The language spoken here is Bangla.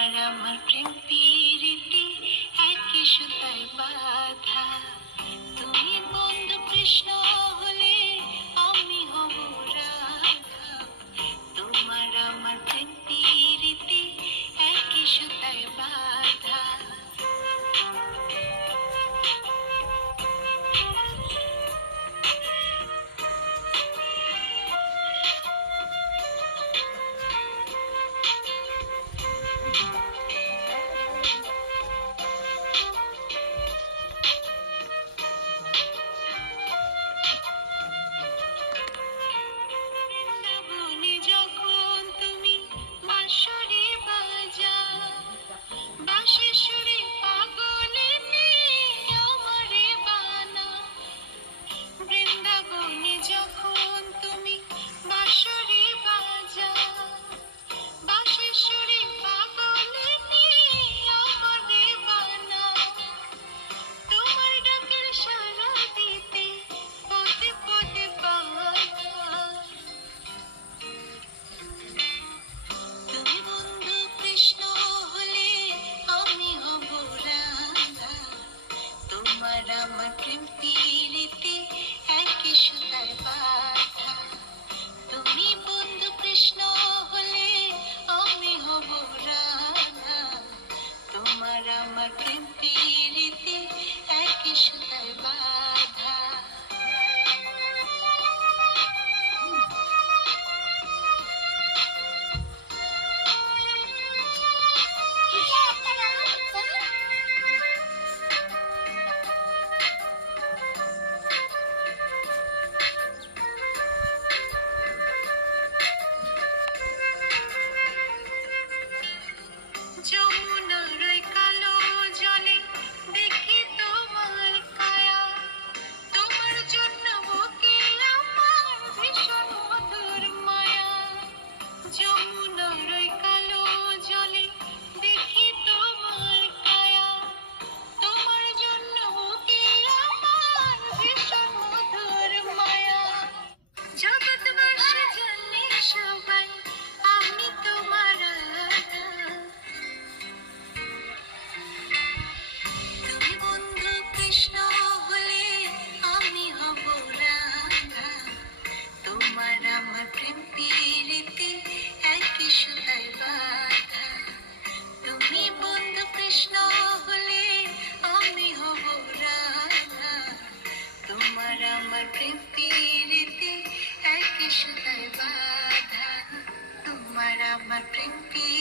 তোমার আমার প্রেম প্রীতি একই সুতায় বাঁধা। তুমি বন্ধু কৃষ্ণ হলে আমি হব রাধা। তোমার আমার প্রেম প্রীতি একই সুতায় বাঁধা। বৃন্দাবনে যখন তুমি বাঁশরি বাজাও, বাঁশির সুরে পাগলে নিয়ে আমারে বানাও। বৃন্দাবনে যখন তুমি বাঁশরি বাজাও, বাঁশির সুরে পাগলে নিয়ে আমারে বানাও। তোমার ডাকের সাড়া দিতে পদে পদে বাধা। তুমি বন্ধু কৃষ্ণ হলে আমি হব রাধা। তোমার আমার প্রেম প্রীতি একই সুতায় বাঁধা। তুমি বন্ধু কৃষ্ণ হলে আমি হব রাধা। তোমার আমার প্রেম প্রীতি একই সুতায় বাঁধা। যমুনার ওই কালো জলে দেখি তোমার কায়া। তোমার জন্য বুকে আমার ভীষণ মধুর মায়া। যমুনার ওই কালো জলে দেখি তোমার কায়া। তোমার জন্য বুকে আমার ভীষণ মধুর মায়া। জগৎবাসী জানে সবাই আমি তোমার রাধা। তুমি বন্ধু কৃষ্ণ হলে আমি হব রাধা। তোমার আমার প্রেম প্রীতি একই সুতায় বাঁধা। তুমি বন্ধু কৃষ্ণ হলে আমি হব রাধা। তোমার আমার প্রেম প্রীতি একই সুতায় বাঁধা। তোমার আমার প্রেম প্রীতি